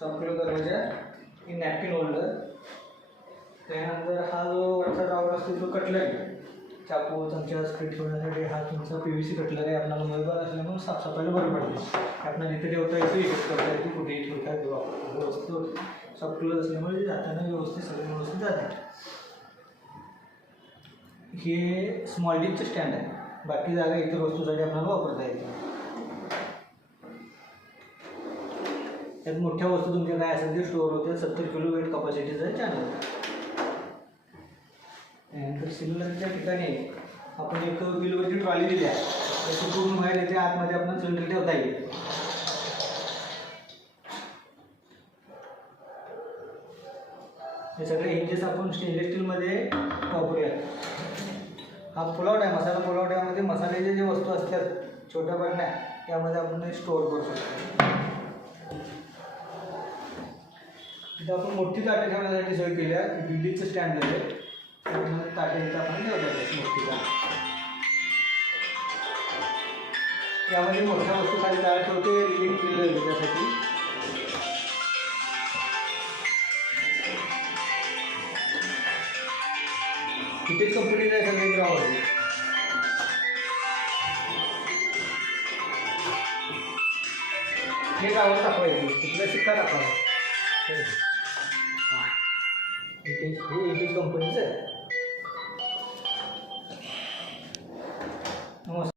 Chocolate दरवाजा ही napkin holder. त्यानंतर हा जो वरचा ड्रॉवर असतो तो कटलरी, चाकू चमचा स्प्रीट ठेवण्यासाठी हा तुमचा PVC कटलरी आहे. आपल्याला मोबाईल असल्यामुळे साफसफाईला बरं पडते. आपल्याला इथे ठेवता येतो, इथेच करता येतो, कुठेही ठेवता येतो. व्यवस्थित सॉफ्टवेअर असल्यामुळे जाताना व्यवस्थित सगळं व्यवस्थित जाते. हे स्मॉल डिशचे स्टँड आहे. बाकी जागा इतर वस्तूसाठी आपल्याला वापरता येते. त्यात मोठ्या वस्तू तुमच्या काय असेल ते स्टोअर होते. 70 किलो वेट कपॅसिटीचं चॅनल. त्यानंतर सिलेंडरच्या ठिकाणी आपण एक किलोवरची ट्रॉली दिली आहे. त्याची पूर्ण बाहेर याच्या आतमध्ये आपण सिलेंडर ठेवता येईल. हे सगळे हिंजेस आपण स्टेनलेस स्टीलमध्ये वापरूया. हा पुलाव आहे, मसाला पुलाव त्यामध्ये मसाल्याचे जे वस्तू असतात छोट्या बरण्या त्यामध्ये आपण स्टोअर करू शकतो. इथं आपण मोठी ताटे ठेवण्यासाठी सोय केली आहे. बिल्डीचं स्टँड आहे, त्यामध्ये ताटे इथं आपण ठेवतात मोठी ताट. यामध्ये मोठ्या वस्तू खाली तयार ठेवते रिलिंग केलेलं आहे त्यासाठी. इथेच कंपनीचं आहे सगळे ड्रॉवर. हे ड्रॉवर टाकवायचे, तिथला शिक्का टाकावा. हां, हे कंपनीचं आहे.